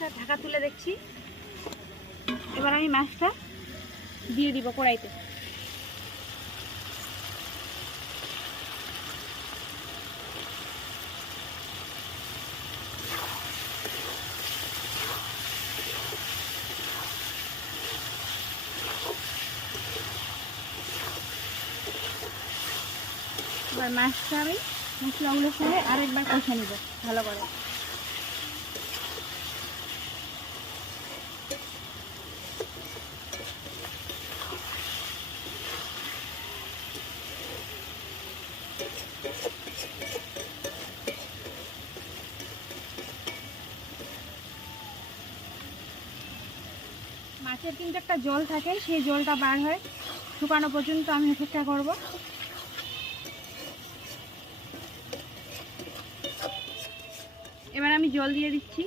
মাছটা ঢাকা তুলে দেখছি। এবার আমি মাছটা দিয়ে দিব কড়াইতে। এবার মাছটা আমি মশলাগুলোর সঙ্গে আরেকবার কষে নিব ভালো করে। মাছের কিন্তু একটা জল থাকে, সেই জলটা বার হয় শুকানো পর্যন্ত আমি অপেক্ষা করব। এবার আমি জল দিয়ে দিচ্ছি।